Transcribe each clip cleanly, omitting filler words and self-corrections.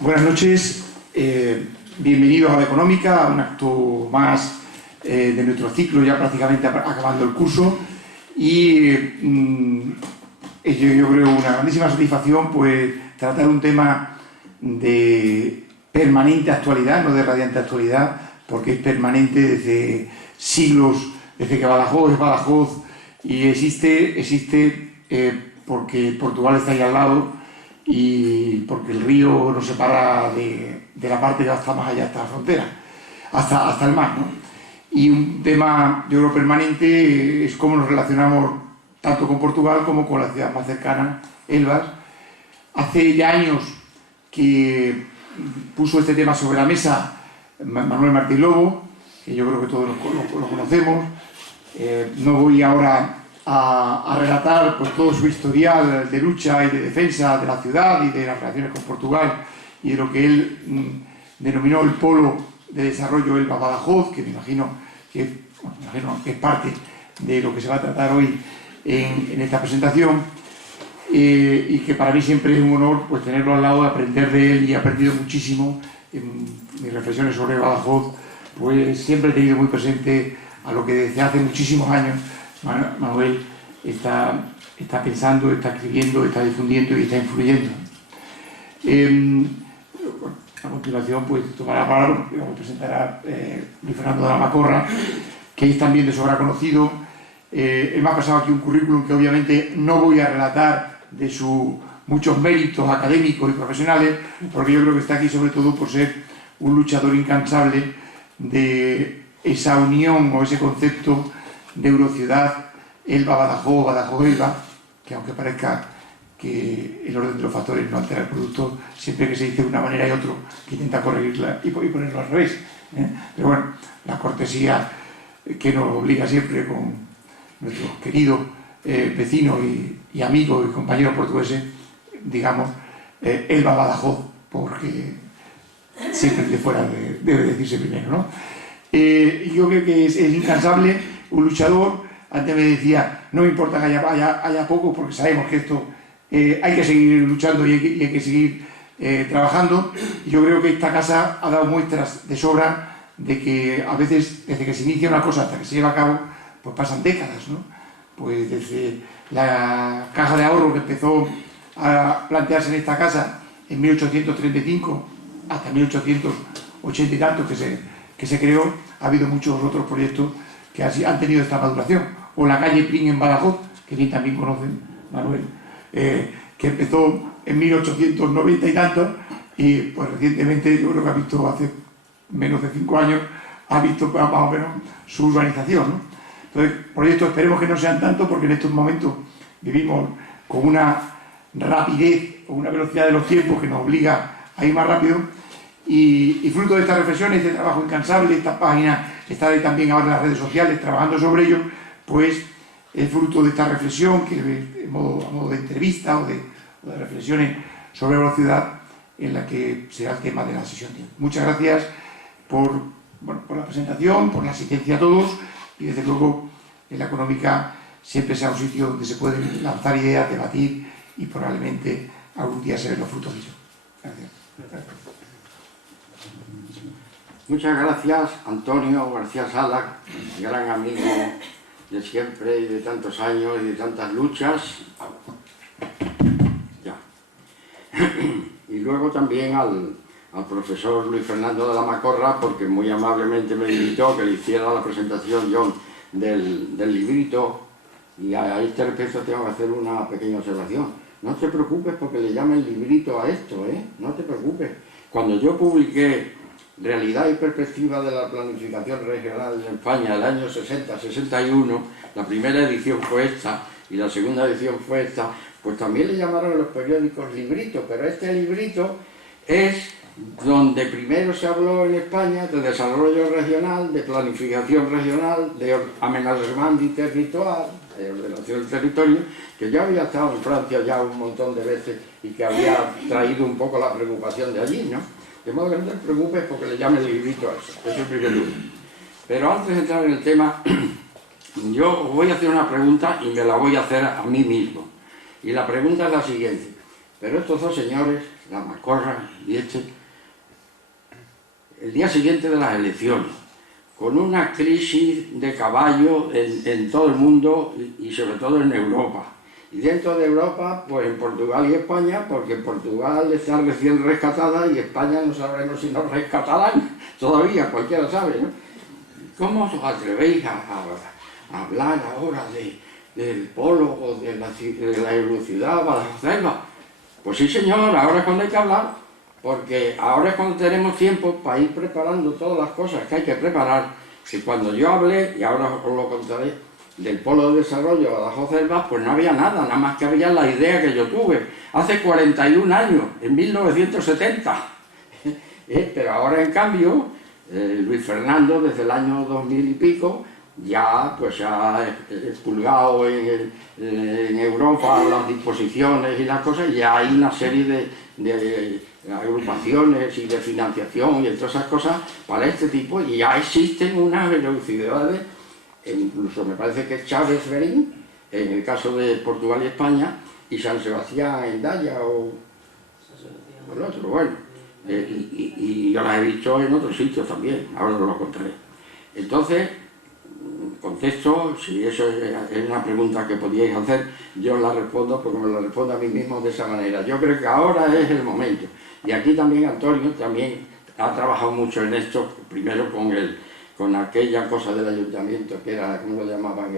Buenas noches, bienvenidos a la Económica, a un acto más de nuestro ciclo, ya prácticamente acabando el curso, y yo creo una grandísima satisfacción pues tratar un tema de permanente actualidad, no de radiante actualidad, porque es permanente desde siglos, desde que Badajoz es Badajoz y existe porque Portugal está ahí al lado y porque el río nos separa de la parte que está más allá, hasta la frontera, hasta el mar, ¿no? Y un tema, yo creo, permanente es cómo nos relacionamos tanto con Portugal como con la ciudad más cercana, Elvas. Hace ya años que puso este tema sobre la mesa Manuel Martín Lobo, que yo creo que todos lo conocemos. No voy ahora a relatar pues todo su historial de lucha y de defensa de la ciudad y de las relaciones con Portugal y de lo que él denominó el polo de desarrollo Elvas Badajoz, que me imagino que es parte de lo que se va a tratar hoy en esta presentación, y que para mí siempre es un honor pues tenerlo al lado, aprender de él, y he aprendido muchísimo en mis reflexiones sobre Badajoz. Pues siempre he tenido muy presente a lo que desde hace muchísimos años Manuel está pensando, está escribiendo, está difundiendo y está influyendo. A continuación pues tomará la palabra, lo presentará Luis Fernando de la Macorra, que es también de sobra conocido. Él me ha pasado aquí un currículum que obviamente no voy a relatar de sus muchos méritos académicos y profesionales, porque yo creo que está aquí sobre todo por ser un luchador incansable de esa unión o ese concepto de Eurociudad, Elva-Badajoz, Badajoz-Elva, que aunque parezca que el orden de los factores no altera el producto, siempre que se dice de una manera y otro, que intenta corregirla y ponerlo al revés. Pero bueno, la cortesía que nos obliga siempre con nuestros queridos vecinos y amigos y compañeros portugueses, digamos, Elva-Badajoz, porque siempre de fuera debe decirse primero, ¿no? Yo creo que es incansable, un luchador. Antes me decía, no me importa que haya poco, porque sabemos que esto hay que seguir luchando y hay que seguir trabajando. Y yo creo que esta casa ha dado muestras de sobra de que a veces, desde que se inicia una cosa hasta que se lleva a cabo, pues pasan décadas, ¿no? Pues desde la caja de ahorro que empezó a plantearse en esta casa en 1835 hasta 1880 y tantos que se creó, ha habido muchos otros proyectos que han tenido esta maduración. O la calle Prin en Badajoz, que bien también conocen, Manuel, que empezó en 1890 y tantos, y pues recientemente, yo creo que ha visto hace menos de 5 años, ha visto más o menos su urbanización, ¿no? Entonces, proyectos esperemos que no sean tantos, porque en estos momentos vivimos con una rapidez o una velocidad de los tiempos que nos obliga a ir más rápido, y fruto de estas reflexiones, de trabajo incansable, esta página está ahí también ahora en las redes sociales trabajando sobre ello, pues es fruto de esta reflexión que a modo de entrevista o de reflexiones sobre la ciudad, en la que será el tema de la sesión de hoy. Muchas gracias por la presentación, por la asistencia a todos, y desde luego en la Económica siempre será un sitio donde se pueden lanzar ideas, debatir y probablemente algún día se ven los frutos de ello. Gracias. Muchas gracias, Antonio García Sala, gran amigo de siempre y de tantos años y de tantas luchas. Ya. Y luego también al profesor Luis Fernando de la Macorra, porque muy amablemente me invitó que le hiciera la presentación yo del librito, y a este respecto tengo que hacer una pequeña observación. No te preocupes porque le llaman librito a esto, no te preocupes. Cuando yo publiqué Realidad y perspectiva de la planificación regional en España, el año 60-61, la primera edición fue esta y la segunda edición fue esta, pues también le llamaron en los periódicos librito, pero este librito es donde primero se habló en España de desarrollo regional, de planificación regional, de aménagement du territoire, de ordenación del territorio, que yo había estado en Francia ya un montón de veces y que había traído un poco la preocupación de allí, ¿no? De modo que no te preocupes porque le llame el librito a eso, es el primer lugar. Pero antes de entrar en el tema, yo os voy a hacer una pregunta y me la voy a hacer a mí mismo. Y la pregunta es la siguiente. Pero estos dos señores, la Macorra y el día siguiente de las elecciones, con una crisis de caballo en todo el mundo y sobre todo en Europa. Y dentro de Europa, pues en Portugal y España, porque Portugal está recién rescatada y España no sabremos si nos rescatarán todavía, cualquiera sabe, ¿no? ¿Cómo os atrevéis a hablar ahora del polo o de la Eurociudad, Badajoz? Pues sí, señor, ahora es cuando hay que hablar, porque ahora es cuando tenemos tiempo para ir preparando todas las cosas que hay que preparar, que cuando yo hablé, y ahora os lo contaré, del polo de desarrollo Badajoz-Elvas, pues no había nada más que había la idea que yo tuve, hace 41 años, en 1970. Pero ahora, en cambio, Luis Fernando, desde el año 2000 y pico, ya pues ha expulgado en Europa las disposiciones y las cosas, y ya hay una serie de agrupaciones y de financiación y de todas esas cosas para este tipo, y ya existen unas velocidades, incluso me parece que Chávez Berín, en el caso de Portugal y España, y San Sebastián en Daya o el otro, bueno, y yo las he visto en otros sitios también, ahora os lo contaré. Entonces, contesto, si eso es una pregunta que podíais hacer, yo la respondo porque me la respondo a mí mismo de esa manera. Yo creo que ahora es el momento. Y aquí también Antonio también ha trabajado mucho en esto, primero con aquella cosa del ayuntamiento que era, ¿cómo lo llamaban?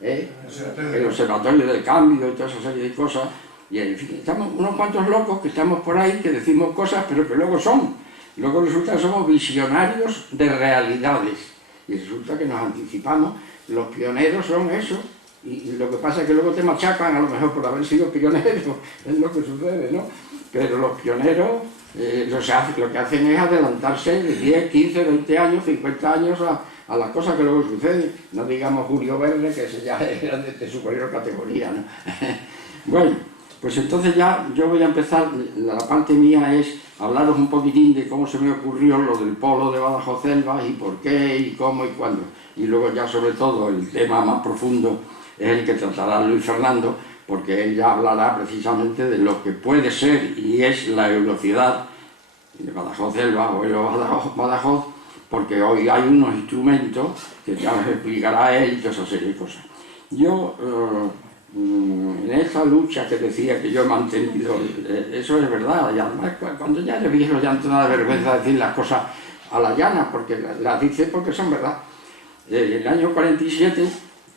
El observatorio del cambio y toda esa serie de cosas. Y en fin, estamos unos cuantos locos que estamos por ahí, que decimos cosas, pero que luego luego resulta que somos visionarios de realidades. Y resulta que nos anticipamos, los pioneros son eso, y lo que pasa es que luego te machacan a lo mejor por haber sido pioneros, es lo que sucede, ¿no? Pero los pioneros lo que hacen es adelantarse de 10, 15, 20 años, 50 años a las cosas que luego suceden. No digamos Julio Verne, que ese ya era de superior categoría, ¿no? Bueno, pues entonces ya yo voy a empezar, la parte mía es hablaros un poquitín de cómo se me ocurrió lo del polo de Badajoz-Elvas y por qué y cómo y cuándo. Y luego ya sobre todo el tema más profundo es el que tratará Luis Fernando, porque él ya hablará precisamente de lo que puede ser y es la eurociudad de Badajoz-Elvas o Badajoz, porque hoy hay unos instrumentos que ya os explicará él y toda esa serie de cosas. Yo, en esa lucha que decía que yo he mantenido, eso es verdad, y además cuando ya eres viejo ya no te da vergüenza decir las cosas a la llana, porque las dices porque son verdad. En el año 47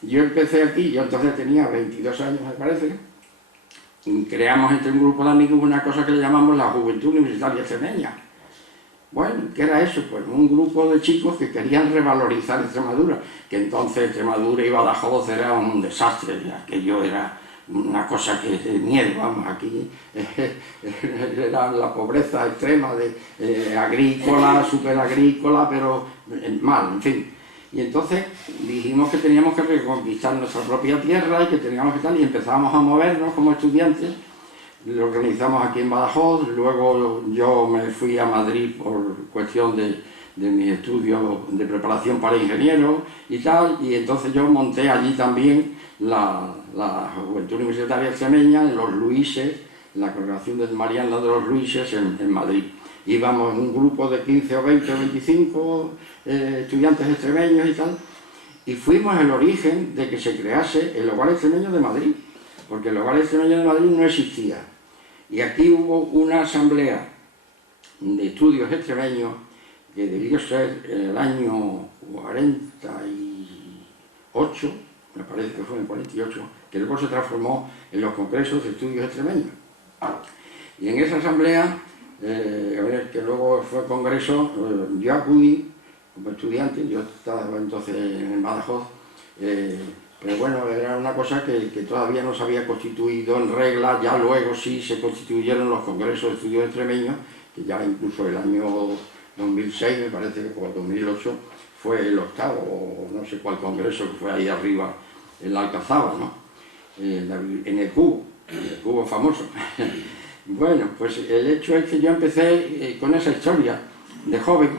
yo empecé aquí, yo entonces tenía 22 años me parece, y creamos entre un grupo de amigos una cosa que le llamamos la Juventud Universitaria Extremeña. Bueno, ¿qué era eso? Pues un grupo de chicos que querían revalorizar Extremadura, que entonces Extremadura y Badajoz era un desastre, aquello era una cosa que de miedo, vamos, aquí era la pobreza extrema de agrícola, superagrícola, pero mal, en fin. Y entonces dijimos que teníamos que reconquistar nuestra propia tierra y que teníamos que tal, y empezamos a movernos como estudiantes. Lo organizamos aquí en Badajoz, luego yo me fui a Madrid por cuestión de mis estudios de preparación para ingeniero y tal, y entonces yo monté allí también la Juventud Universitaria Extremeña, en los Luises, la congregación de Mariana de los Luises en Madrid. Íbamos un grupo de 15 o 20 o 25 estudiantes extremeños y tal, y fuimos el origen de que se crease el Hogar Extremeño de Madrid, porque el Hogar Extremeño de Madrid no existía. Y aquí hubo una asamblea de estudios extremeños que debió ser en el año 48, me parece que fue en el 48, que luego se transformó en los congresos de estudios extremeños. Y en esa asamblea, que luego fue congreso, yo acudí como estudiante, yo estaba entonces en Badajoz, pero bueno, era una cosa que todavía no se había constituido en regla, ya luego sí se constituyeron los congresos de estudios extremeños que ya incluso el año 2006, me parece que fue el 2008, fue el octavo, o no sé cuál congreso que fue ahí arriba, en la Alcazaba, ¿no? En el cubo famoso. Bueno, pues el hecho es que yo empecé con esa historia de joven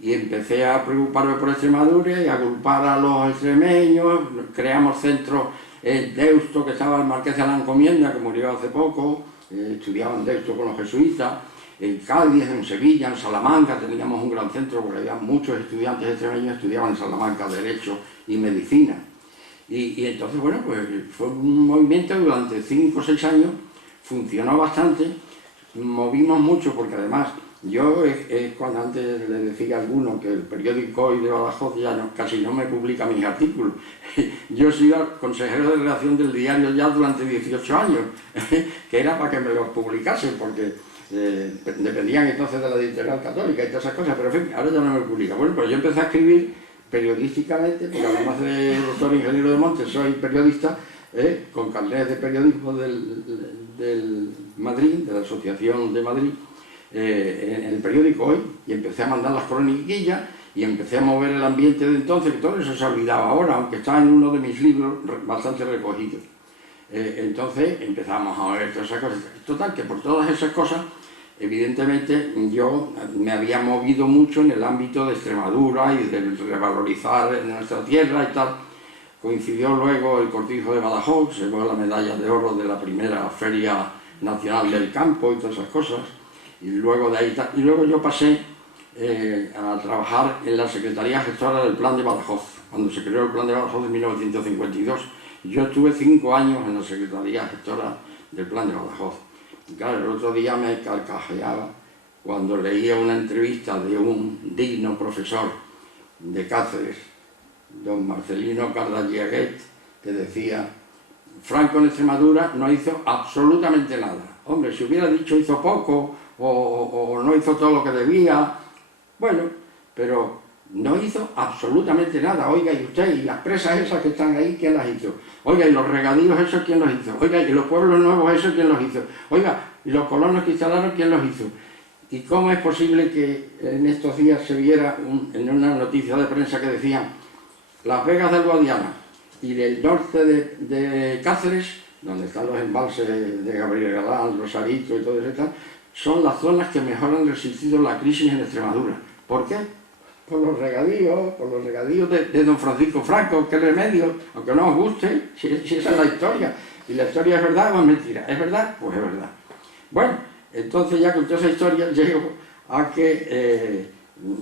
y empecé a preocuparme por Extremadura y a agrupar a los extremeños. Creamos centros en Deusto, que estaba el marqués de la Encomienda, que murió hace poco, estudiaba en Deusto con los jesuitas, en Cádiz, en Sevilla, en Salamanca teníamos un gran centro porque había muchos estudiantes extremeños que estudiaban en Salamanca Derecho y Medicina. Y entonces, bueno, pues fue un movimiento que durante 5 o 6 años funcionó bastante, movimos mucho porque además yo cuando antes le decía a alguno que el periódico Hoy de Badajoz ya casi no me publica mis artículos. Yo he sido consejero de redacción del diario ya durante 18 años, que era para que me los publicasen porque dependían entonces de la editorial católica y todas esas cosas, pero en fin, ahora ya no me publica. Bueno, pero yo empecé a escribir periodísticamente, porque además de doctor ingeniero de Montes soy periodista, con carnet de periodismo del Madrid, de la Asociación de Madrid, en el periódico Hoy, y empecé a mandar las croniquillas y empecé a mover el ambiente de entonces, que todo eso se ha olvidado ahora, aunque está en uno de mis libros bastante recogido. Entonces empezamos a mover todas esas cosas. Total, que por todas esas cosas, evidentemente yo me había movido mucho en el ámbito de Extremadura y de revalorizar nuestra tierra y tal. Coincidió luego el Cortijo de Badajoz, se llevó la medalla de oro de la primera Feria Nacional del Campo y todas esas cosas. Y luego de ahí, y luego yo pasé a trabajar en la Secretaría Gestora del Plan de Badajoz, cuando se creó el Plan de Badajoz en 1952. Yo estuve 5 años en la Secretaría Gestora del Plan de Badajoz. Y claro, el otro día me carcajeaba cuando leía una entrevista de un digno profesor de Cáceres, don Marcelino Cardallaguet, que decía: Franco en Extremadura no hizo absolutamente nada. Hombre, si hubiera dicho hizo poco o no hizo todo lo que debía, bueno, pero no hizo absolutamente nada. Oiga, y usted, y las presas esas que están ahí, ¿quién las hizo? Oiga, y los regadíos esos, ¿quién los hizo? Oiga, y los pueblos nuevos esos, ¿quién los hizo? Oiga, y los colonos que instalaron, ¿quién los hizo? ¿Y cómo es posible que en estos días se viera en una noticia de prensa que decían Las Vegas del Guadiana y del norte de Cáceres, donde están los embalses de Gabriel Galán, Rosarito y todo eso, son las zonas que mejor han resistido la crisis en Extremadura? ¿Por qué? Por los regadíos de don Francisco Franco. ¿Qué remedio? Aunque no os guste, si esa es la historia. ¿Y la historia es verdad o es mentira? ¿Es verdad? Pues es verdad. Bueno, entonces ya con toda esa historia llego a que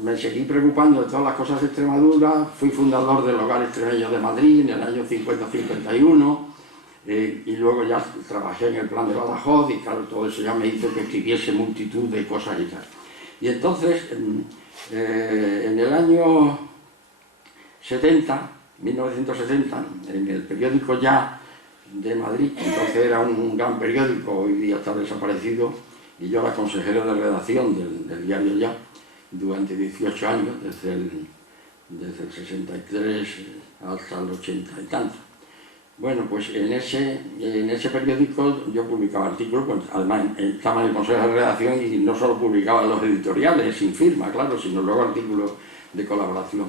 me seguí preocupando de todas las cosas de Extremadura. Fui fundador del Hogar Extremeño de Madrid en el año 50-51, y luego ya trabajé en el Plan de Badajoz y claro, todo eso ya me hizo que escribiese multitud de cosas y tal. Y entonces, en el año 1970, en el periódico Ya de Madrid, entonces era un gran periódico, hoy día está desaparecido, y yo era consejero de redacción del diario Ya durante 18 años, desde el 63 hasta el 80 y tanto. Bueno, pues en ese periódico yo publicaba artículos, pues, además estaba en el consejo de redacción y no solo publicaba los editoriales sin firma, claro, sino luego artículos de colaboración.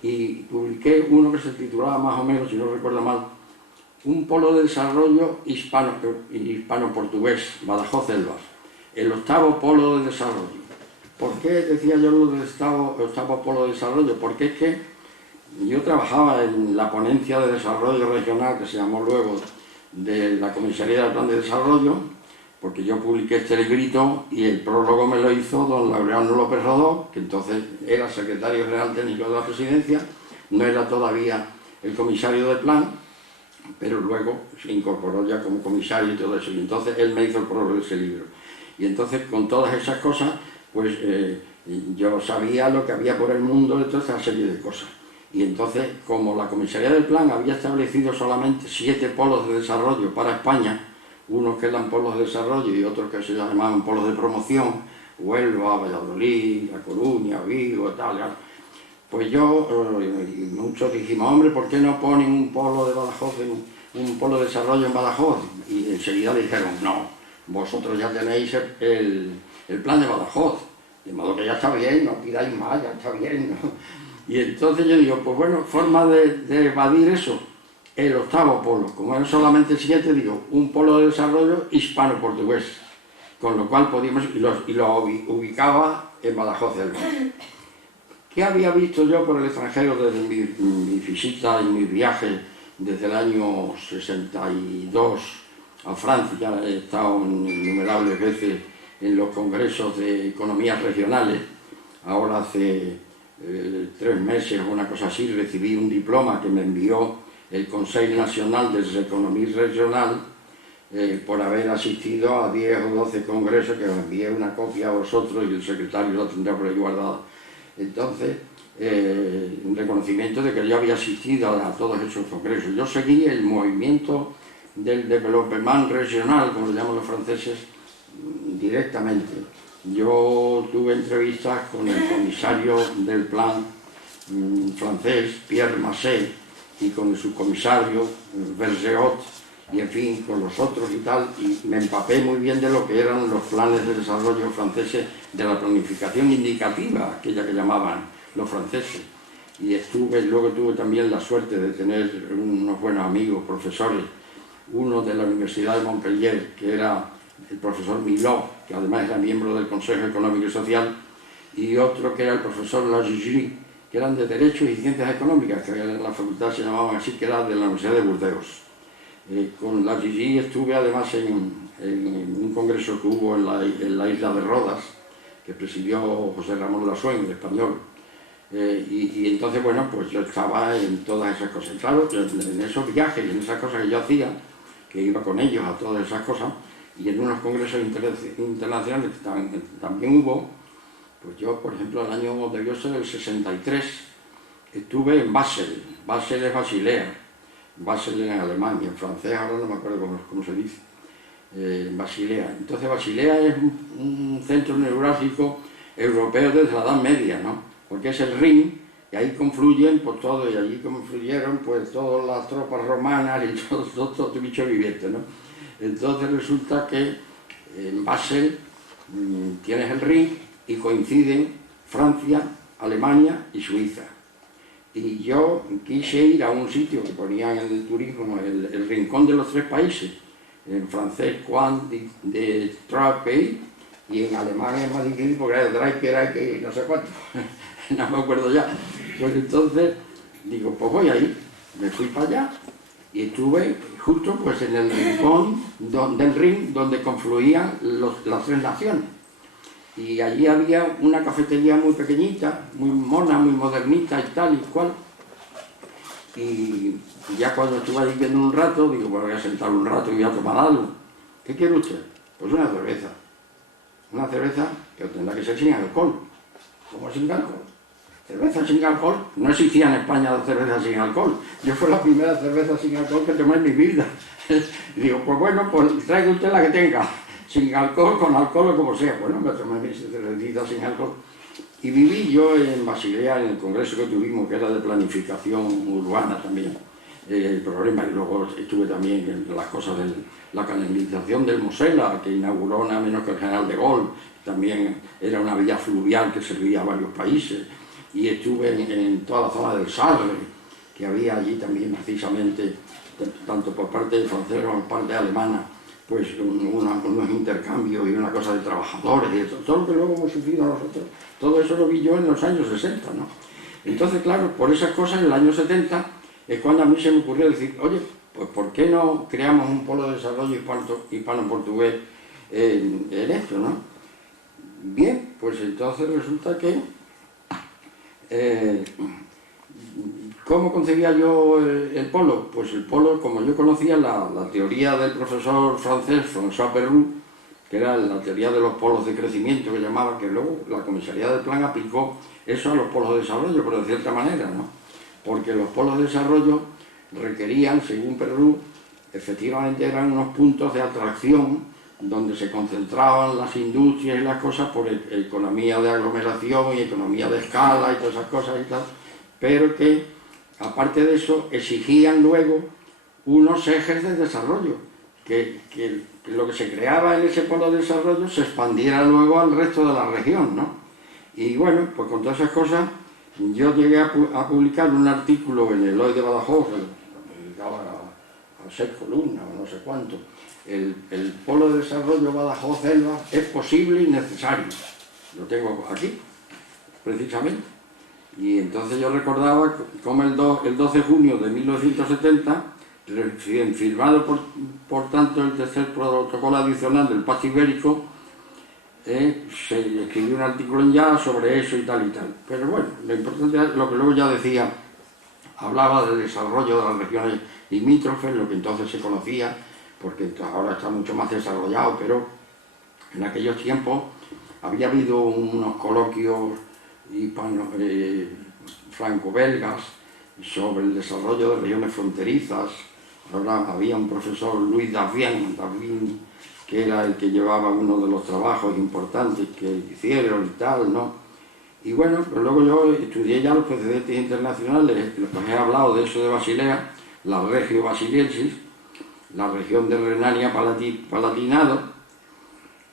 Y publiqué uno que se titulaba más o menos, si no recuerdo mal, Un polo de desarrollo hispano-portugués, Badajoz-Elvas, el 8º polo de desarrollo. ¿Por qué decía yo lo del 8º polo de desarrollo? Porque es que yo trabajaba en la ponencia de desarrollo regional que se llamó luego de la Comisaría del Plan de Desarrollo, porque yo publiqué este librito y el prólogo me lo hizo don Laureano López Rodó, que entonces era secretario general técnico de la presidencia, no era todavía el comisario del plan, pero luego se incorporó ya como comisario y todo eso, y entonces él me hizo el prólogo de ese libro. Y entonces con todas esas cosas, pues yo sabía lo que había por el mundo de toda esta serie de cosas. Y entonces, como la Comisaría del Plan había establecido solamente 7 polos de desarrollo para España, unos que eran polos de desarrollo y otros que se llamaban polos de promoción, Huelva, Valladolid, La Coruña, Vigo, tal, pues yo, y muchos dijimos, hombre, ¿por qué no ponen un polo de Badajoz, un polo de desarrollo en Badajoz? Y enseguida dijeron, no, vosotros ya tenéis el plan de Badajoz, de modo que ya está bien, no pidáis más, ya está bien, ¿no? Y entonces yo digo, pues bueno, forma de evadir eso, el octavo polo, como eran solamente 7, digo, un polo de desarrollo hispano-portugués, con lo cual podíamos, y lo ubicaba en Badajoz del Valle. ¿Qué había visto yo por el extranjero desde mi visita y mis viajes desde el año 62 a Francia? He estado innumerables veces en los congresos de economías regionales. Ahora hace 3 meses o una cosa así recibí un diploma que me envió el Consejo Nacional de Economía Regional por haber asistido a 10 o 12 congresos, que os envié una copia a vosotros y el secretario la tendrá por ahí guardada. Entonces, un reconocimiento de que yo había asistido a todos esos congresos. Yo seguí el movimiento del développement regional, como lo llaman los franceses, directamente. Yo tuve entrevistas con el comisario del plan francés, Pierre Massé, y con el subcomisario Bergeot, y en fin, con los otros y tal, y me empapé muy bien de lo que eran los planes de desarrollo franceses, de la planificación indicativa, aquella que llamaban los franceses. Y luego tuve también la suerte de tener unos buenos amigos, profesores, uno de la Universidad de Montpellier, que era el profesor Milot, que además era miembro del Consejo Económico y Social, y otro que era el profesor Lagigerie, que eran de Derecho y Ciencias Económicas, que en la facultad se llamaban así, que era de la Universidad de Burdeos. Con Lagigerie estuve además en un congreso que hubo en la isla de Rodas, que presidió José Ramón Lassuén, el español. Y entonces, bueno, pues yo estaba en todas esas cosas. Claro, en esos viajes y en esas cosas que yo hacía, que iba con ellos a todas esas cosas, y en unos congresos internacionales que también hubo, pues yo, por ejemplo, el año debió ser el 63, estuve en Basel. Basel es Basilea, Basel en Alemania, en francés ahora no me acuerdo cómo se dice, Basilea. Entonces Basilea es un centro neurálgico europeo desde la Edad Media, ¿no? Porque es el Rin, y ahí confluyen pues todo, y allí confluyeron pues todas las tropas romanas y todo bicho viviente, ¿no? Entonces resulta que en Basel tienes el Rin y coinciden Francia, Alemania y Suiza. Y yo quise ir a un sitio que ponían en el turismo, el rincón de los 3 países, en francés Coin de Trois Pays, y en alemán es más difícil porque era Dreieck, no sé cuánto, no me acuerdo ya. Pues entonces digo, pues voy a ir, me fui para allá y estuve justo pues en el rincón del Rin donde confluían las 3 naciones. Y allí había una cafetería muy pequeñita, muy mona, muy modernita y tal y cual. Y ya cuando estuve allí viendo un rato, digo, pues voy a sentar un rato y voy a tomar algo. ¿Qué quiere usted? Pues una cerveza. Una cerveza que tendrá que ser sin alcohol. ¿Cómo sin alcohol? ¿Cerveza sin alcohol? No existía en España la cerveza sin alcohol. Yo fue la primera cerveza sin alcohol que tomé en mi vida. Y digo, pues bueno, pues traiga usted la que tenga. Sin alcohol, con alcohol o como sea. Bueno, me tomé mis cervecitas sin alcohol. Y viví yo en Basilea, en el congreso que tuvimos, que era de planificación urbana también, el problema. Y luego estuve también en las cosas de la canalización del Mosela, que inauguró nada menos que el general de Gaulle. También era una vía fluvial que servía a varios países. Y estuve en toda la zona del Sarre, que había allí también precisamente, tanto por parte francesa como por parte alemana, pues unos intercambios y una cosa de trabajadores y todo lo que luego hemos sufrido nosotros, todo eso lo vi yo en los años 60, ¿no? Entonces, claro, por esas cosas, en el año 70, es cuando a mí se me ocurrió decir, oye, pues ¿por qué no creamos un polo de desarrollo hispano-portugués en esto, ¿no? Bien, pues entonces resulta que ¿cómo concebía yo el polo? Pues el polo, como yo conocía la teoría del profesor francés François Perroux, que era la teoría de los polos de crecimiento que llamaba, que luego la Comisaría del Plan aplicó eso a los polos de desarrollo, pero de cierta manera, ¿no? Porque los polos de desarrollo requerían, según Perroux, efectivamente eran unos puntos de atracción donde se concentraban las industrias y las cosas por economía de aglomeración y economía de escala y todas esas cosas y tal, pero que, aparte de eso, exigían luego unos ejes de desarrollo que lo que se creaba en ese polo de desarrollo se expandiera luego al resto de la región, ¿no? Y bueno, pues con todas esas cosas, yo llegué a publicar un artículo en el Hoy de Badajoz, dedicado a 6 columnas o no sé cuánto. El polo de desarrollo Badajoz-Elba es posible y necesario. Lo tengo aquí, precisamente. Y entonces yo recordaba cómo el 12 de junio de 1970, firmado por tanto el tercer protocolo adicional del Pacto Ibérico, se escribió un artículo en Ya sobre eso y tal. Pero bueno, lo importante es lo que luego ya decía, hablaba del desarrollo de las regiones limítrofes, lo que entonces se conocía, porque ahora está mucho más desarrollado, pero en aquellos tiempos había habido unos coloquios franco-belgas sobre el desarrollo de regiones fronterizas. Ahora había un profesor, Luis Davin, que era el que llevaba uno de los trabajos importantes que hicieron y tal, ¿no? Y bueno, pero luego yo estudié ya los precedentes internacionales, pues he hablado de eso de Basilea, la Regio Basiliensis, la región de Renania-Palatinado,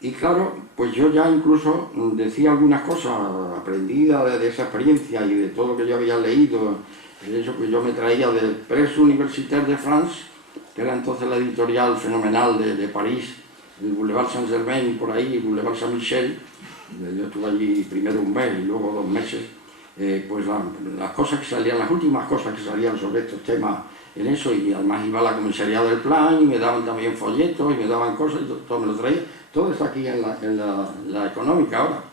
y claro, pues yo ya incluso decía algunas cosas aprendidas de esa experiencia y de todo lo que yo había leído, de eso que yo me traía del Presse Universitaire de France, que era entonces la editorial fenomenal de París, el Boulevard Saint-Germain y por ahí, el Boulevard Saint-Michel. Yo estuve allí primero un mes y luego 2 meses. Pues las cosas que salían, las últimas cosas que salían sobre estos temas en eso, y además iba a la comisaría del plan y me daban también folletos y me daban cosas y todo me lo traía. Todo está aquí en la económica ahora.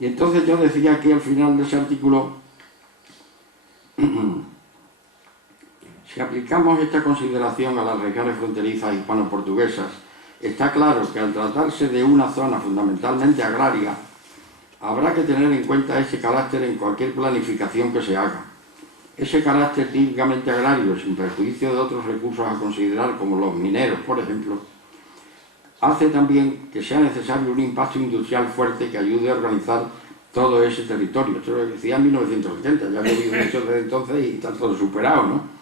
Y entonces yo decía aquí al final de ese artículo, si aplicamos esta consideración a las regiones fronterizas hispano-portuguesas, está claro que al tratarse de una zona fundamentalmente agraria, habrá que tener en cuenta ese carácter en cualquier planificación que se haga. Ese carácter típicamente agrario, sin perjuicio de otros recursos a considerar como los mineros, por ejemplo, hace también que sea necesario un impacto industrial fuerte que ayude a organizar todo ese territorio. Esto lo decía en 1970, ya lo he visto desde entonces y está todo superado, ¿no?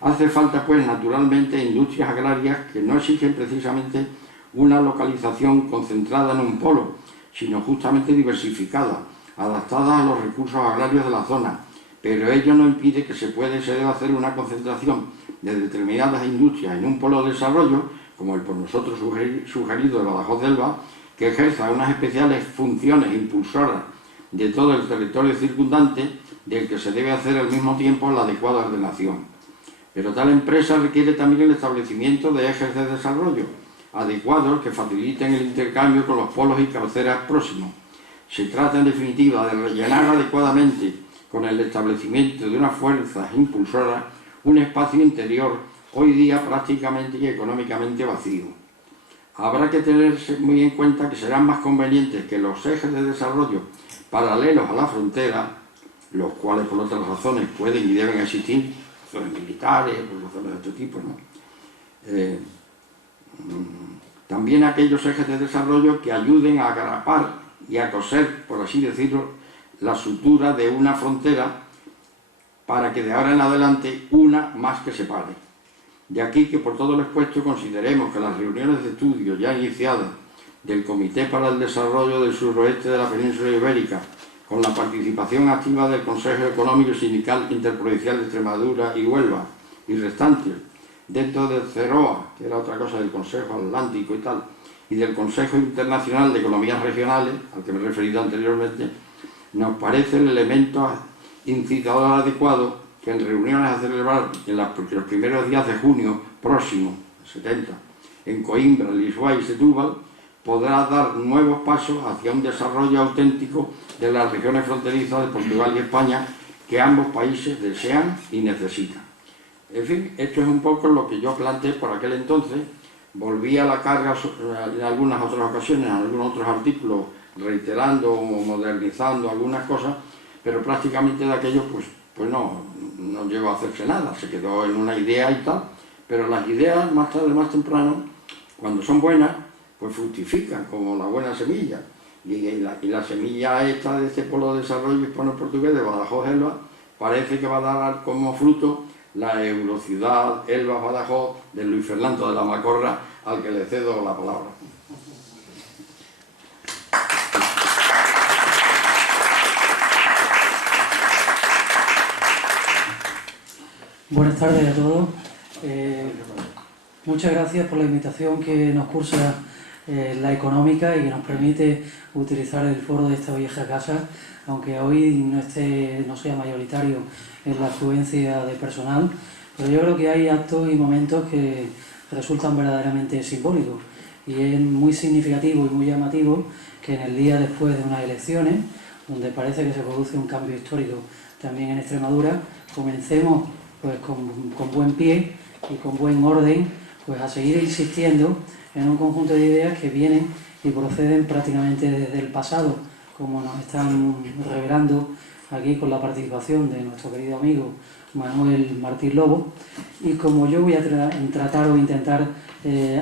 Hace falta, pues, naturalmente, industrias agrarias que no exigen precisamente una localización concentrada en un polo, sino justamente diversificada, adaptada a los recursos agrarios de la zona, pero ello no impide que se deba hacer una concentración de determinadas industrias en un polo de desarrollo, como el por nosotros sugerido de Badajoz-Elba, que ejerza unas especiales funciones impulsoras de todo el territorio circundante, del que se debe hacer al mismo tiempo la adecuada ordenación. Pero tal empresa requiere también el establecimiento de ejes de desarrollo adecuados que faciliten el intercambio con los polos y cabeceras próximos. Se trata, en definitiva, de rellenar adecuadamente con el establecimiento de unas fuerzas impulsoras un espacio interior hoy día prácticamente y económicamente vacío. Habrá que tener muy en cuenta que serán más convenientes que los ejes de desarrollo paralelos a la frontera, los cuales por otras razones pueden y deben existir, razones militares, por razones de este tipo, ¿no? También aquellos ejes de desarrollo que ayuden a agrapar y a coser, por así decirlo, la sutura de una frontera para que de ahora en adelante una más que separe. De aquí que por todo lo expuesto consideremos que las reuniones de estudio ya iniciadas del Comité para el Desarrollo del Suroeste de la Península Ibérica, con la participación activa del Consejo Económico y Sindical Interprovincial de Extremadura y Huelva y restantes, dentro del CEROA, que era otra cosa del Consejo Atlántico y tal, y del Consejo Internacional de Economías Regionales, al que me he referido anteriormente, nos parece el elemento incitador adecuado que en reuniones a celebrar en los primeros días de junio próximo, 70, en Coimbra, Lisboa y Setúbal, podrá dar nuevos pasos hacia un desarrollo auténtico de las regiones fronterizas de Portugal y España que ambos países desean y necesitan. En fin, esto es un poco lo que yo planteé por aquel entonces. Volví a la carga en algunas otras ocasiones, en algunos otros artículos, reiterando o modernizando algunas cosas, pero prácticamente de aquello pues no llegó a hacerse nada, se quedó en una idea y tal, pero las ideas más tarde, más temprano, cuando son buenas, pues fructifican como la buena semilla. Y la semilla esta de este polo de desarrollo hispano-portugués de Badajoz-Elba parece que va a dar como fruto la Eurociudad Elba-Badajoz de Luis Fernando de la Macorra al que le cedo la palabra. Buenas tardes a todos. Muchas gracias por la invitación que nos cursa la económica y que nos permite utilizar el foro de esta vieja casa, aunque hoy no sea mayoritario en la afluencia de personal, pero yo creo que hay actos y momentos que resultan verdaderamente simbólicos, y es muy significativo y muy llamativo que en el día después de unas elecciones, donde parece que se produce un cambio histórico también en Extremadura, comencemos pues con buen pie y con buen orden, pues a seguir insistiendo en un conjunto de ideas que vienen y proceden prácticamente desde el pasado, como nos están revelando aquí con la participación de nuestro querido amigo Manuel Martín Lobo, y como yo voy a tratar o intentar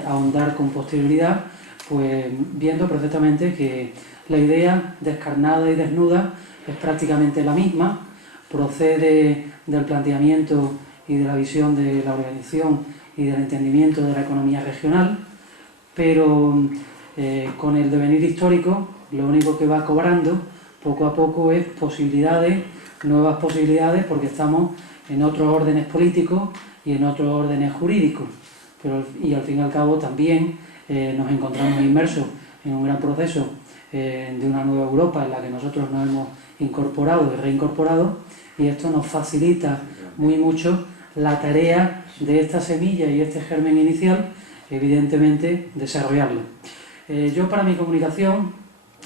ahondar con posterioridad, pues viendo perfectamente que la idea descarnada y desnuda es prácticamente la misma, procede del planteamiento y de la visión de la organización y del entendimiento de la economía regional, pero con el devenir histórico lo único que va cobrando poco a poco es posibilidades, nuevas posibilidades, porque estamos en otros órdenes políticos y en otros órdenes jurídicos, y al fin y al cabo también nos encontramos inmersos en un gran proceso de una nueva Europa en la que nosotros nos hemos incorporado y reincorporado, y esto nos facilita muy mucho la tarea de esta semilla y este germen inicial, evidentemente desarrollarlo. Yo para mi comunicación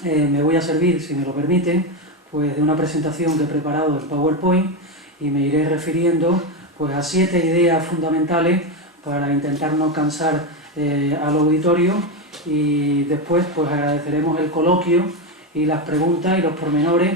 me voy a servir, si me lo permiten, pues de una presentación que he preparado en PowerPoint, y me iré refiriendo pues a 7 ideas fundamentales para intentar no cansar al auditorio, y después pues agradeceremos el coloquio y las preguntas y los pormenores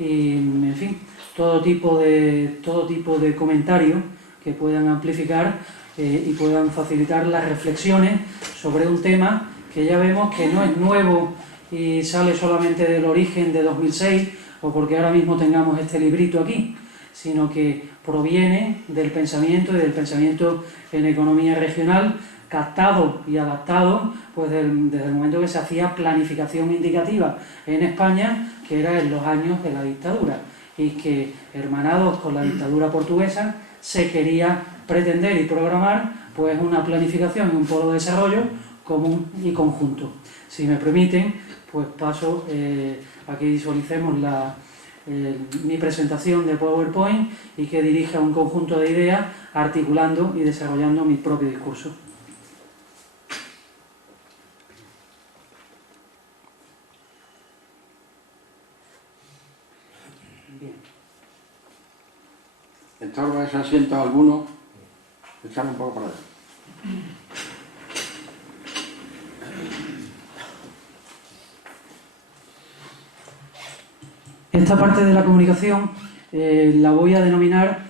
y, en fin, todo tipo de comentarios que puedan amplificar y puedan facilitar las reflexiones sobre un tema que ya vemos que no es nuevo y sale solamente del origen de 2006 o porque ahora mismo tengamos este librito aquí, sino que proviene del pensamiento y del pensamiento en economía regional, captado y adaptado pues desde el momento que se hacía planificación indicativa en España, que era en los años de la dictadura, y que, hermanados con la dictadura portuguesa, se quería pretender y programar pues una planificación y un polo de desarrollo común y conjunto. Si me permiten, pues paso a que visualicemos mi presentación de PowerPoint y que dirija un conjunto de ideas articulando y desarrollando mi propio discurso. Bien. ¿Estorba ese asiento alguno? Echar un poco para allá. Esta parte de la comunicación la voy a denominar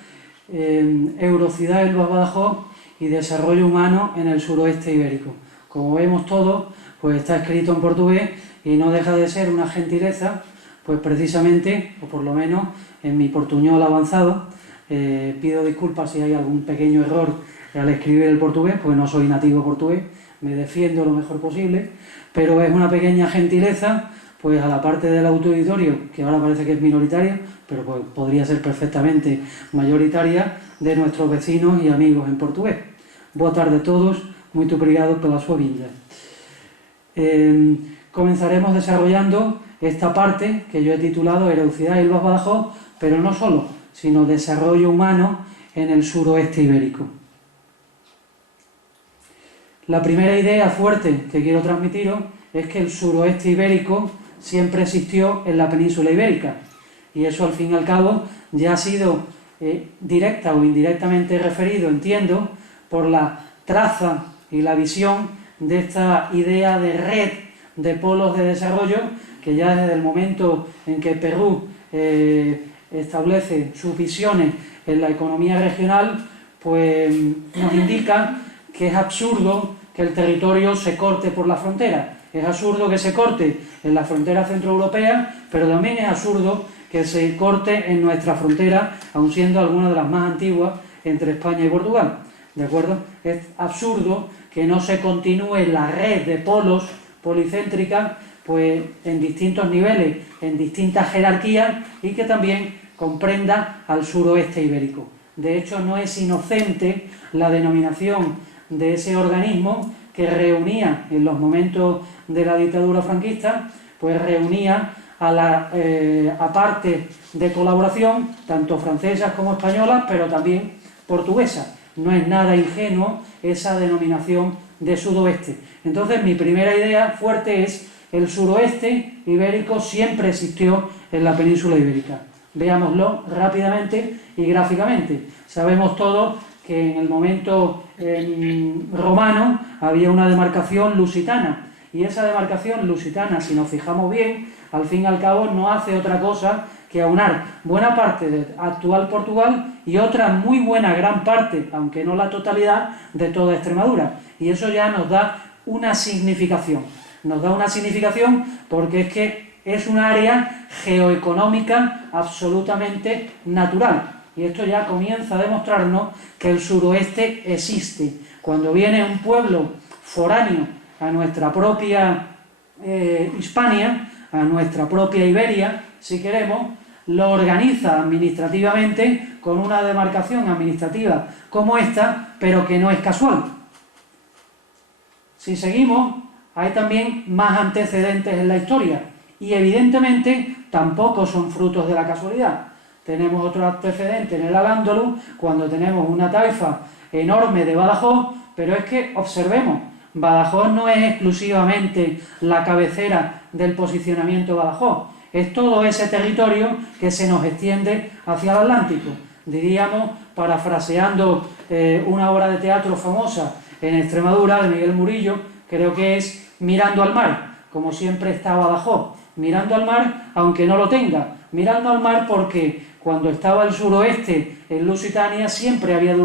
Eurocidad Elba Badajoz y desarrollo humano en el suroeste ibérico. Como vemos todos, pues está escrito en portugués y no deja de ser una gentileza, pues precisamente, o por lo menos en mi portuñol avanzado, pido disculpas si hay algún pequeño error al escribir el portugués, pues no soy nativo portugués, me defiendo lo mejor posible, pero es una pequeña gentileza pues a la parte del auditorio, que ahora parece que es minoritaria, pero pues podría ser perfectamente mayoritaria, de nuestros vecinos y amigos en portugués. Boa tarde a todos, muito obrigado pela súa vinda. Comenzaremos desarrollando esta parte que yo he titulado Heroicidad y Elba Badajoz, pero no solo, sino desarrollo humano en el suroeste ibérico. La primera idea fuerte que quiero transmitiros es que el suroeste ibérico siempre existió en la península ibérica, y eso al fin y al cabo ya ha sido directa o indirectamente referido, entiendo, por la traza y la visión de esta idea de red de polos de desarrollo que ya desde el momento en que Perú establece sus visiones en la economía regional, pues nos indica que es absurdo que el territorio se corte por la frontera. Es absurdo que se corte en la frontera centroeuropea, pero también es absurdo que se corte en nuestra frontera, aun siendo alguna de las más antiguas entre España y Portugal. ¿de acuerdo? Es absurdo que no se continúe la red de polos policéntrica pues en distintos niveles, en distintas jerarquías y que también comprenda al suroeste ibérico. De hecho, no es inocente la denominación de ese organismo que reunía en los momentos de la dictadura franquista, pues reunía a partes de colaboración, tanto francesas como españolas, pero también portuguesas. No es nada ingenuo esa denominación de sudoeste. Entonces, mi primera idea fuerte es: el suroeste ibérico siempre existió en la península ibérica. Veámoslo rápidamente y gráficamente. Sabemos todos que en el momento romano había una demarcación lusitana, y esa demarcación lusitana, si nos fijamos bien, al fin y al cabo no hace otra cosa que aunar buena parte del actual Portugal y otra muy buena gran parte, aunque no la totalidad, de toda Extremadura. Y eso ya nos da una significación. Nos da una significación porque es que es un área geoeconómica absolutamente natural. Y esto ya comienza a demostrarnos que el suroeste existe. Cuando viene un pueblo foráneo a nuestra propia Hispania, a nuestra propia Iberia, si queremos, lo organiza administrativamente con una demarcación administrativa como esta, pero que no es casual. Si seguimos, hay también más antecedentes en la historia y evidentemente tampoco son frutos de la casualidad. Tenemos otro antecedente en el Al-Ándalus, cuando tenemos una taifa enorme de Badajoz, pero es que observemos, Badajoz no es exclusivamente la cabecera del posicionamiento Badajoz, es todo ese territorio que se nos extiende hacia el Atlántico. Diríamos, parafraseando una obra de teatro famosa en Extremadura, de Miguel Murillo, creo que es mirando al mar, como siempre está Badajoz, mirando al mar aunque no lo tenga, mirando al mar porque cuando estaba el suroeste en Lusitania siempre había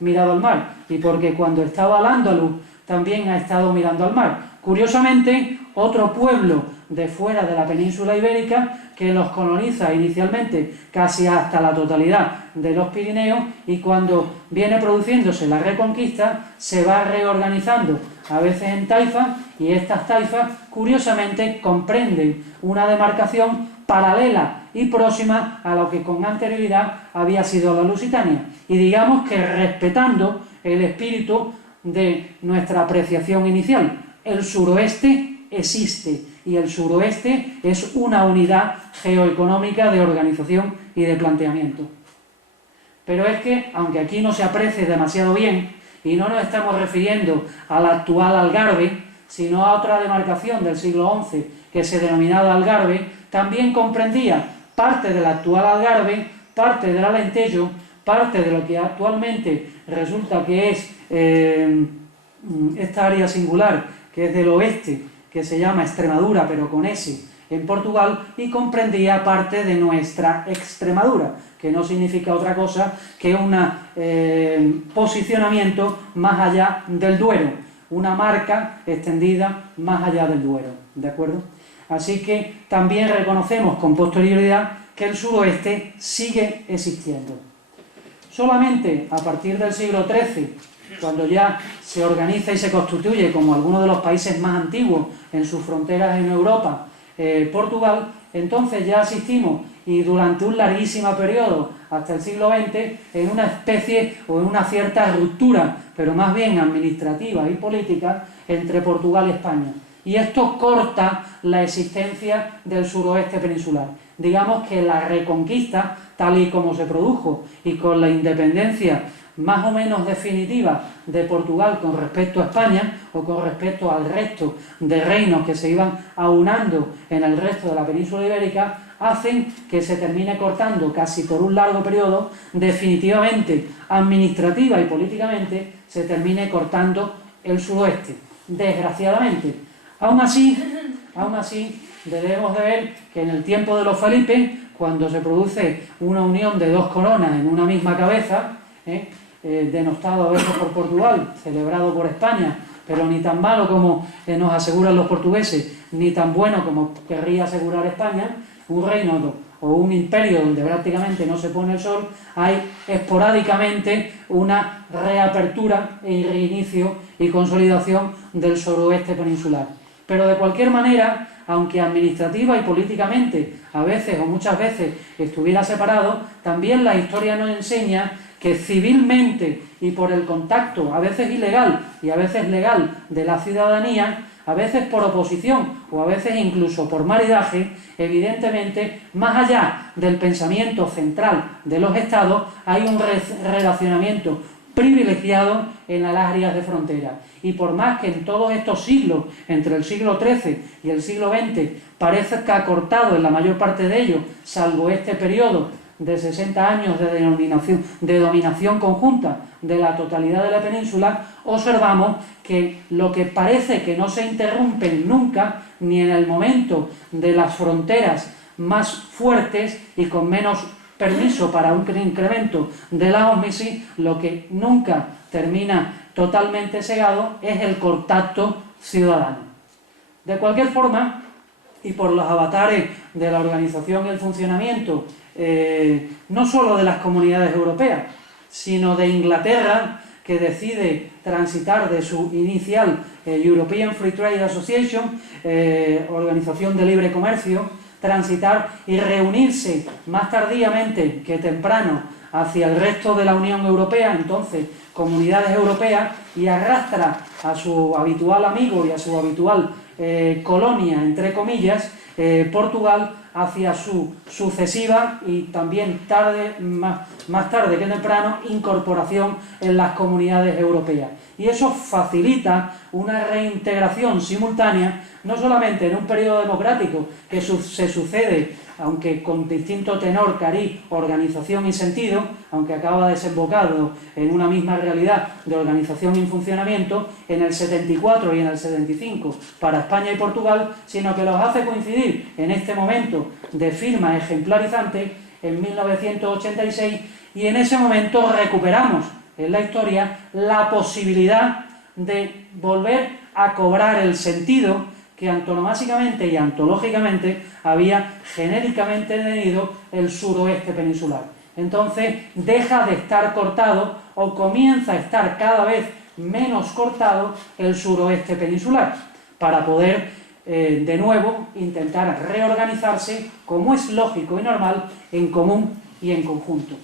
mirado al mar, y porque cuando estaba al Al-Ándalus también ha estado mirando al mar. Curiosamente, otro pueblo de fuera de la península ibérica que los coloniza inicialmente casi hasta la totalidad de los Pirineos, y cuando viene produciéndose la reconquista se va reorganizando a veces en taifas, y estas taifas curiosamente comprenden una demarcación paralela y próxima a lo que con anterioridad había sido la Lusitania, y digamos que respetando el espíritu de nuestra apreciación inicial. El suroeste existe y el suroeste es una unidad geoeconómica de organización y de planteamiento. Pero es que, aunque aquí no se aprecie demasiado bien, y no nos estamos refiriendo al actual Algarve, sino a otra demarcación del siglo XI que se denominaba Algarve, también comprendía parte del actual Algarve, parte del Alentejo, parte de lo que actualmente resulta que es esta área singular, que es del oeste, que se llama Extremadura, pero con S, en Portugal, y comprendía parte de nuestra Extremadura, que no significa otra cosa que un posicionamiento más allá del Duero, una marca extendida más allá del Duero, ¿de acuerdo? Así que también reconocemos con posterioridad que el suroeste sigue existiendo. Solamente a partir del siglo XIII, cuando ya se organiza y se constituye como alguno de los países más antiguos en sus fronteras en Europa, Portugal, entonces ya asistimos, y durante un larguísimo periodo, hasta el siglo XX, en una especie o en una cierta ruptura, pero más bien administrativa y política, entre Portugal y España. Y esto corta la existencia del suroeste peninsular. Digamos que la reconquista, tal y como se produjo, y con la independencia más o menos definitiva de Portugal con respecto a España, o con respecto al resto de reinos que se iban aunando en el resto de la península ibérica, hacen que se termine cortando casi por un largo periodo, definitivamente, administrativa y políticamente, se termine cortando el suroeste, desgraciadamente. Aún así, debemos de ver que en el tiempo de los Felipe, cuando se produce una unión de dos coronas en una misma cabeza, denostado a veces por Portugal, celebrado por España, pero ni tan malo como nos aseguran los portugueses, ni tan bueno como querría asegurar España, un reino o un imperio donde prácticamente no se pone el sol, hay esporádicamente una reapertura e reinicio y consolidación del suroeste peninsular. Pero de cualquier manera, aunque administrativa y políticamente a veces o muchas veces estuviera separado, también la historia nos enseña que civilmente y por el contacto, a veces ilegal y a veces legal, de la ciudadanía, a veces por oposición o a veces incluso por maridaje, evidentemente, más allá del pensamiento central de los estados, hay un relacionamiento privilegiado en las áreas de frontera. Y por más que en todos estos siglos, entre el siglo XIII y el siglo XX, parezca acortado en la mayor parte de ellos, salvo este periodo de 60 años de dominación conjunta de la totalidad de la península, observamos que lo que parece que no se interrumpen nunca, ni en el momento de las fronteras más fuertes y con menos permiso para un incremento de la ósmosis, lo que nunca termina totalmente cegado es el contacto ciudadano. De cualquier forma, y por los avatares de la organización y el funcionamiento, no solo de las comunidades europeas, sino de Inglaterra, que decide transitar de su inicial European Free Trade Association, organización de libre comercio, transitar y reunirse más tardíamente que temprano hacia el resto de la Unión Europea, entonces comunidades europeas, y arrastra a su habitual amigo y a su habitual colonia, entre comillas, Portugal, hacia su sucesiva y también más tarde que temprano incorporación en las comunidades europeas. Y eso facilita una reintegración simultánea, no solamente en un periodo democrático que se sucede, aunque con distinto tenor, cariz, organización y sentido, aunque acaba desembocado en una misma realidad de organización y funcionamiento, en el 74 y en el 75 para España y Portugal, sino que los hace coincidir en este momento de firma ejemplarizante en 1986, y en ese momento recuperamos en la historia la posibilidad de volver a cobrar el sentido que antonomásicamente y antológicamente había genéricamente tenido el suroeste peninsular. Entonces deja de estar cortado o comienza a estar cada vez menos cortado el suroeste peninsular para poder de nuevo intentar reorganizarse, como es lógico y normal, en común y en conjunto.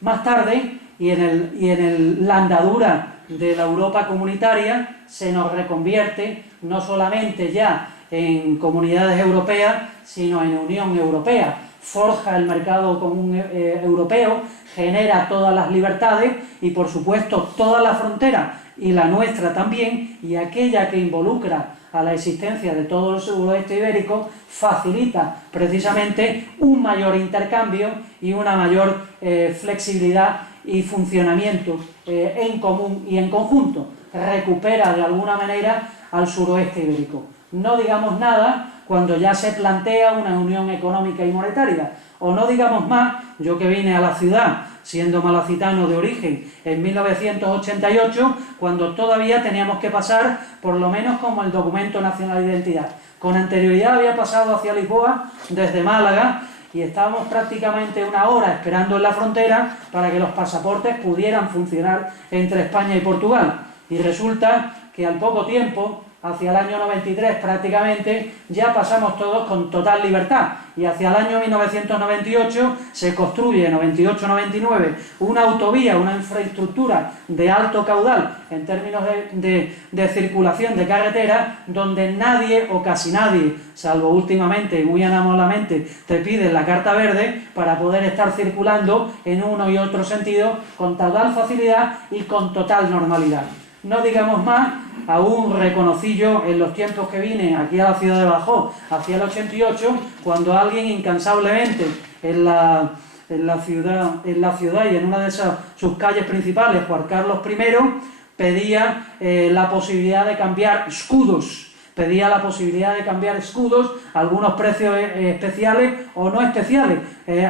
Más tarde, y en la andadura de la Europa comunitaria, se nos reconvierte no solamente ya en comunidades europeas, sino en Unión Europea. Forja el mercado común europeo, genera todas las libertades y, por supuesto, toda la frontera, y la nuestra también, y aquella que involucra a la existencia de todo el suroeste ibérico, facilita precisamente un mayor intercambio y una mayor flexibilidad y funcionamiento en común y en conjunto. Recupera de alguna manera al suroeste ibérico. No digamos nada cuando ya se plantea una unión económica y monetaria, o no digamos más, yo que vine a la ciudad siendo malacitano de origen en 1988, cuando todavía teníamos que pasar por lo menos como el documento nacional de identidad. Con anterioridad había pasado hacia Lisboa desde Málaga y estábamos prácticamente una hora esperando en la frontera para que los pasaportes pudieran funcionar entre España y Portugal. Y resulta que al poco tiempo, hacia el año 93 prácticamente, ya pasamos todos con total libertad. Y hacia el año 1998 se construye, 98-99, una autovía, una infraestructura de alto caudal en términos de circulación de carretera, donde nadie o casi nadie, salvo últimamente y muy anómalamente, te piden la carta verde para poder estar circulando en uno y otro sentido con total facilidad y con total normalidad. No digamos más, aún reconocí yo en los tiempos que vine aquí a la ciudad de Badajoz, hacia el 88, cuando alguien incansablemente en la ciudad y en una de sus calles principales, Juan Carlos I, pedía la posibilidad de cambiar escudos. Pedía la posibilidad de cambiar escudos, algunos precios especiales o no especiales,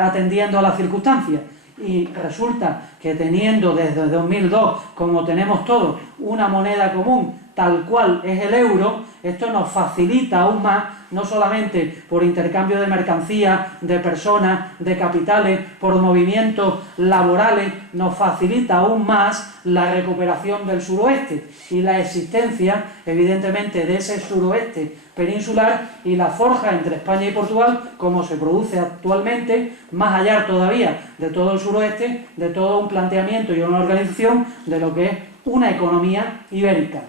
atendiendo a las circunstancias. Y resulta que teniendo desde 2002, como tenemos todos, una moneda común tal cual es el euro, esto nos facilita aún más, no solamente por intercambio de mercancías, de personas, de capitales, por movimientos laborales, nos facilita aún más la recuperación del suroeste y la existencia, evidentemente, de ese suroeste peninsular y la forja entre España y Portugal, como se produce actualmente, más allá todavía de todo el suroeste, de todo un planteamiento y una organización de lo que es una economía ibérica.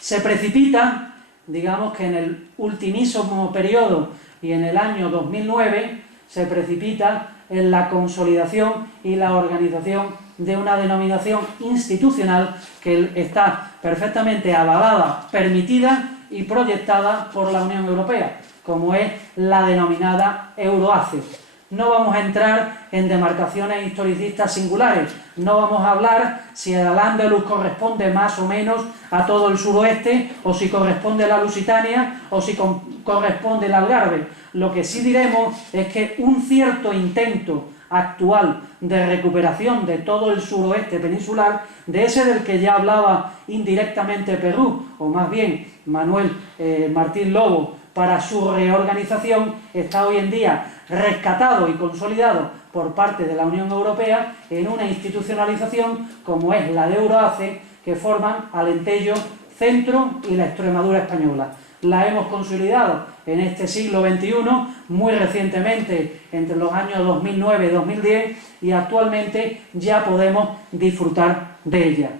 Se precipita, digamos que en el ultimísimo periodo y en el año 2009, se precipita en la consolidación y la organización de una denominación institucional que está perfectamente avalada, permitida y proyectada por la Unión Europea, como es la denominada Euroace. No vamos a entrar en demarcaciones historicistas singulares, no vamos a hablar si el Al-Ándalus corresponde más o menos a todo el suroeste, o si corresponde la Lusitania, o si corresponde el Algarve. Lo que sí diremos es que un cierto intento actual de recuperación de todo el suroeste peninsular, de ese del que ya hablaba indirectamente Perrú, o más bien Manuel Martín Lobo, para su reorganización, está hoy en día rescatado y consolidado por parte de la Unión Europea en una institucionalización como es la de Euroace, que forman Alentejo, Centro y la Extremadura española. La hemos consolidado en este siglo XXI, muy recientemente, entre los años 2009 y 2010, y actualmente ya podemos disfrutar de ella.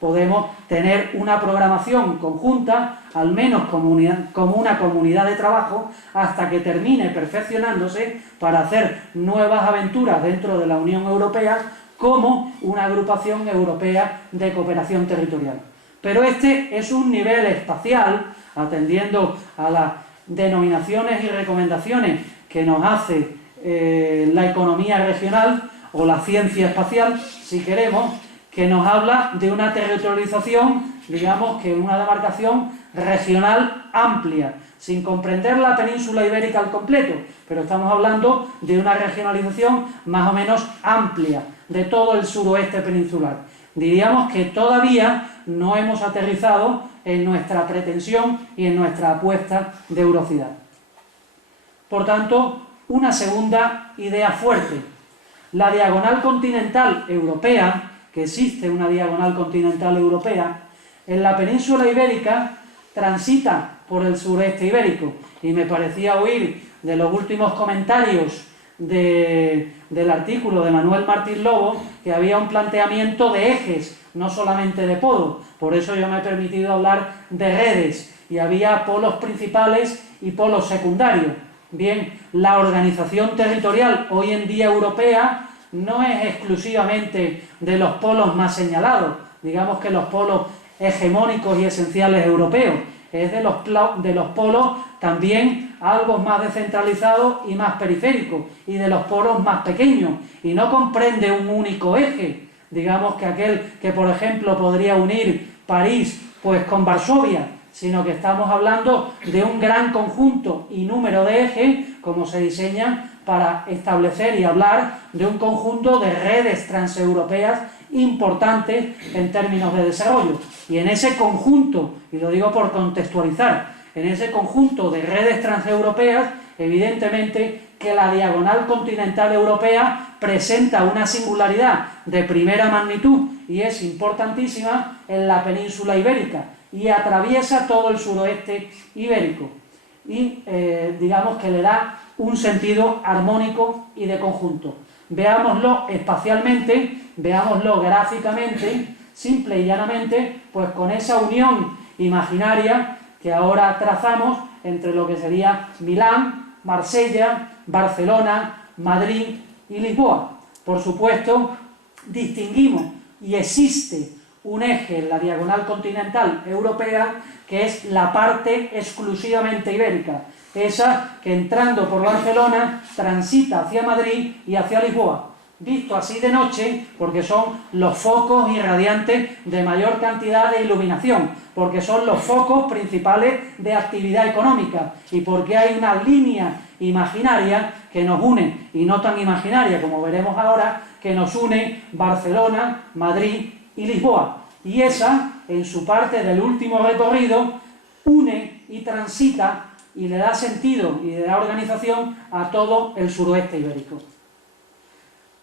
Podemos tener una programación conjunta, al menos como una comunidad de trabajo, hasta que termine perfeccionándose para hacer nuevas aventuras dentro de la Unión Europea como una agrupación europea de cooperación territorial. Pero este es un nivel espacial, atendiendo a las denominaciones y recomendaciones que nos hace la economía regional o la ciencia espacial, si queremos, que nos habla de una territorialización, digamos que una demarcación regional amplia, sin comprender la península ibérica al completo, pero estamos hablando de una regionalización más o menos amplia de todo el suroeste peninsular. Diríamos que todavía no hemos aterrizado en nuestra pretensión y en nuestra apuesta de eurocidad. Por tanto, una segunda idea fuerte. La diagonal continental europea, que existe una diagonal continental europea, en la península ibérica transita por el sureste ibérico, y me parecía oír de los últimos comentarios del artículo de Manuel Martín Lobo que había un planteamiento de ejes, no solamente de polos. Por eso yo me he permitido hablar de redes, y había polos principales y polos secundarios. Bien, la organización territorial hoy en día europea no es exclusivamente de los polos más señalados, digamos que los polos hegemónicos y esenciales europeos, es de los polos también algo más descentralizados y más periféricos, y de los polos más pequeños, y no comprende un único eje, digamos que aquel que por ejemplo podría unir París pues con Varsovia, sino que estamos hablando de un gran conjunto y número de ejes, como se diseñan para establecer y hablar de un conjunto de redes transeuropeas importantes en términos de desarrollo. Y en ese conjunto, y lo digo por contextualizar, en ese conjunto de redes transeuropeas, evidentemente que la diagonal continental europea presenta una singularidad de primera magnitud y es importantísima en la península ibérica, y atraviesa todo el suroeste ibérico, y digamos que le da un sentido armónico y de conjunto. Veámoslo espacialmente, veámoslo gráficamente, simple y llanamente, pues con esa unión imaginaria que ahora trazamos entre lo que sería Milán, Marsella, Barcelona, Madrid y Lisboa. Por supuesto, distinguimos, y existe un eje en la diagonal continental europea, que es la parte exclusivamente ibérica, esa que entrando por Barcelona transita hacia Madrid y hacia Lisboa, visto así de noche porque son los focos irradiantes de mayor cantidad de iluminación, porque son los focos principales de actividad económica, y porque hay una línea imaginaria que nos une, y no tan imaginaria como veremos ahora, que nos une Barcelona, Madrid y Lisboa. Y esa en su parte del último recorrido, une y transita y le da sentido y le da organización a todo el suroeste ibérico.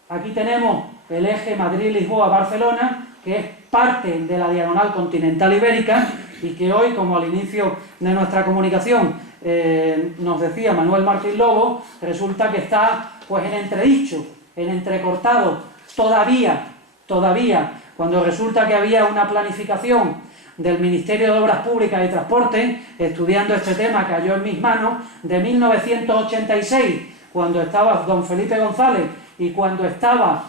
Aquí tenemos el eje Madrid-Lisboa-Barcelona, que es parte de la diagonal continental ibérica y que hoy, como al inicio de nuestra comunicación nos decía Manuel Martín Lobo, resulta que está pues en entredicho, en entrecortado, todavía, cuando resulta que había una planificación del Ministerio de Obras Públicas y Transporte, estudiando este tema, cayó en mis manos, de 1986, cuando estaba don Felipe González y cuando estaba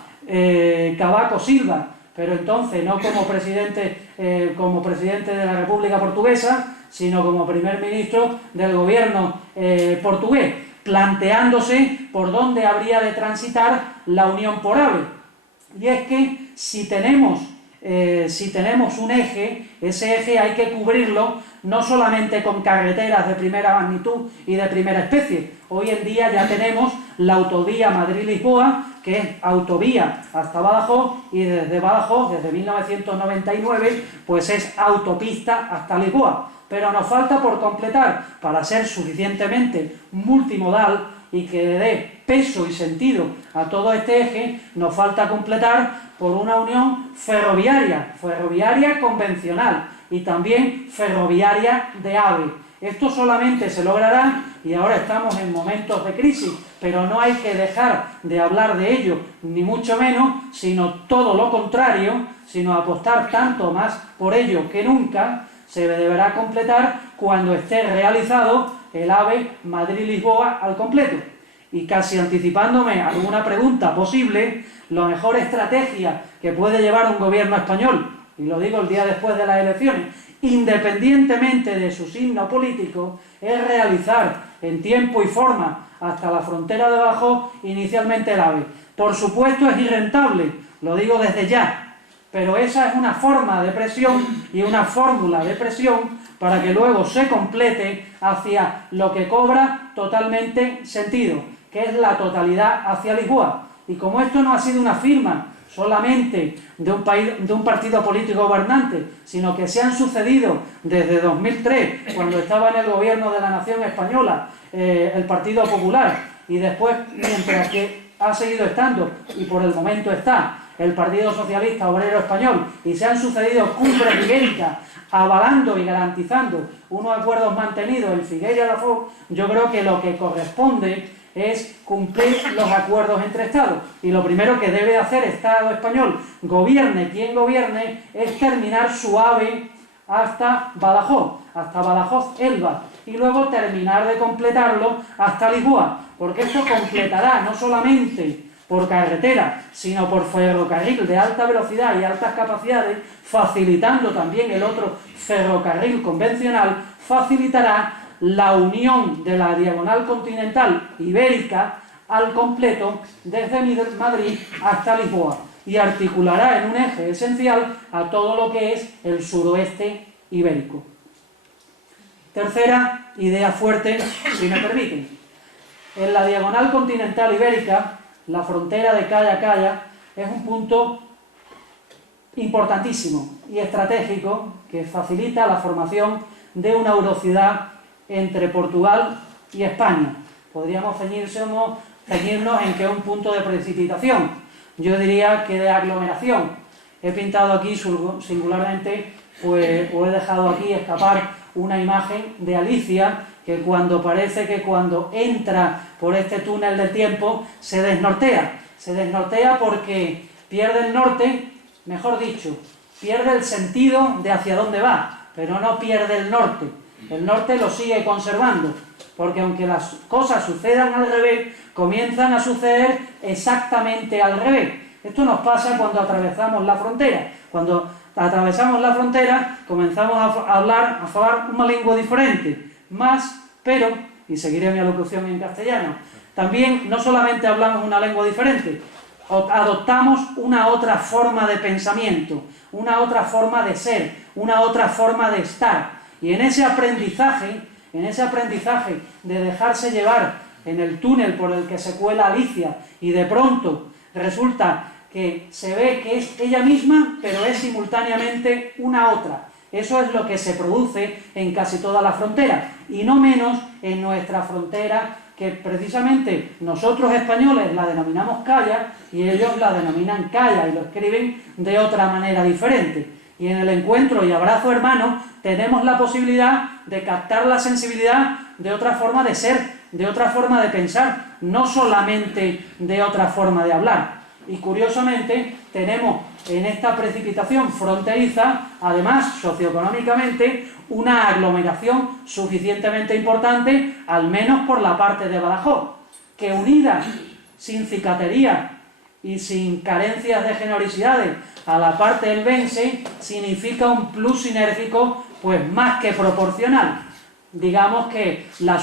Cavaco Silva, pero entonces no como presidente de la República Portuguesa, sino como primer ministro del gobierno portugués, planteándose por dónde habría de transitar la Unión por AVE. Y es que si tenemos un eje, ese eje hay que cubrirlo no solamente con carreteras de primera magnitud y de primera especie. Hoy en día ya tenemos la autovía Madrid-Lisboa, que es autovía hasta Badajoz, y desde Badajoz, desde 1999, pues es autopista hasta Lisboa. Pero nos falta por completar, para ser suficientemente multimodal y que le dé peso y sentido a todo este eje, nos falta completar por una unión ferroviaria convencional y también ferroviaria de AVE. Esto solamente se logrará, y ahora estamos en momentos de crisis, pero no hay que dejar de hablar de ello, ni mucho menos, sino todo lo contrario, sino apostar tanto más por ello que nunca. Se deberá completar cuando esté realizado el AVE Madrid-Lisboa al completo. Y casi anticipándome a alguna pregunta posible, la mejor estrategia que puede llevar un gobierno español, y lo digo el día después de las elecciones, independientemente de su signo político, es realizar en tiempo y forma hasta la frontera de Badajoz inicialmente el AVE. Por supuesto es irrentable, lo digo desde ya, pero esa es una forma de presión y una fórmula de presión para que luego se complete hacia lo que cobra totalmente sentido, que es la totalidad hacia Lisboa. Y como esto no ha sido una firma solamente de un partido político gobernante, sino que se han sucedido desde 2003, cuando estaba en el gobierno de la nación española el Partido Popular, y después, mientras que ha seguido estando, y por el momento está, el Partido Socialista Obrero Español, y se han sucedido cumbres ibéricas avalando y garantizando unos acuerdos mantenidos en Figueira de la Foz, yo creo que lo que corresponde es cumplir los acuerdos entre Estados. Y lo primero que debe hacer el Estado español, gobierne quien gobierne, es terminar su AVE hasta Badajoz-Elba, y luego terminar de completarlo hasta Lisboa, porque esto completará no solamente por carretera, sino por ferrocarril de alta velocidad y altas capacidades, facilitando también el otro ferrocarril convencional, facilitará la unión de la diagonal continental ibérica al completo desde Madrid hasta Lisboa y articulará en un eje esencial a todo lo que es el suroeste ibérico. Tercera idea fuerte, si me permiten. En la diagonal continental ibérica, la frontera de Calla a Calla es un punto importantísimo y estratégico que facilita la formación de una eurociudad entre Portugal y España. Podríamos ceñirnos en que es un punto de precipitación, yo diría que de aglomeración. He pintado aquí singularmente, pues, o he dejado aquí escapar una imagen de Alicia, que parece que cuando entra por este túnel del tiempo se desnortea porque pierde el norte, mejor dicho, pierde el sentido de hacia dónde va, pero no pierde el norte lo sigue conservando, porque aunque las cosas sucedan al revés, comienzan a suceder exactamente al revés. Esto nos pasa cuando atravesamos la frontera. Cuando atravesamos la frontera, comenzamos a hablar una lengua diferente, pero, y seguiré mi alocución en castellano, también no solamente hablamos una lengua diferente, adoptamos una otra forma de pensamiento, una otra forma de ser, una otra forma de estar. Y en ese aprendizaje de dejarse llevar en el túnel por el que se cuela Alicia, y de pronto resulta que se ve que es ella misma, pero es simultáneamente una otra. Eso es lo que se produce en casi toda la frontera, y no menos en nuestra frontera, que precisamente nosotros españoles la denominamos calla y ellos la denominan calla y lo escriben de otra manera diferente. Y en el encuentro y abrazo hermano tenemos la posibilidad de captar la sensibilidad de otra forma de ser, de otra forma de pensar, no solamente de otra forma de hablar. Y curiosamente tenemos en esta precipitación fronteriza, además socioeconómicamente, una aglomeración suficientemente importante, al menos por la parte de Badajoz, que unida, sin cicatería y sin carencias de generosidades, a la parte elbense, significa un plus sinérgico pues más que proporcional. Digamos que la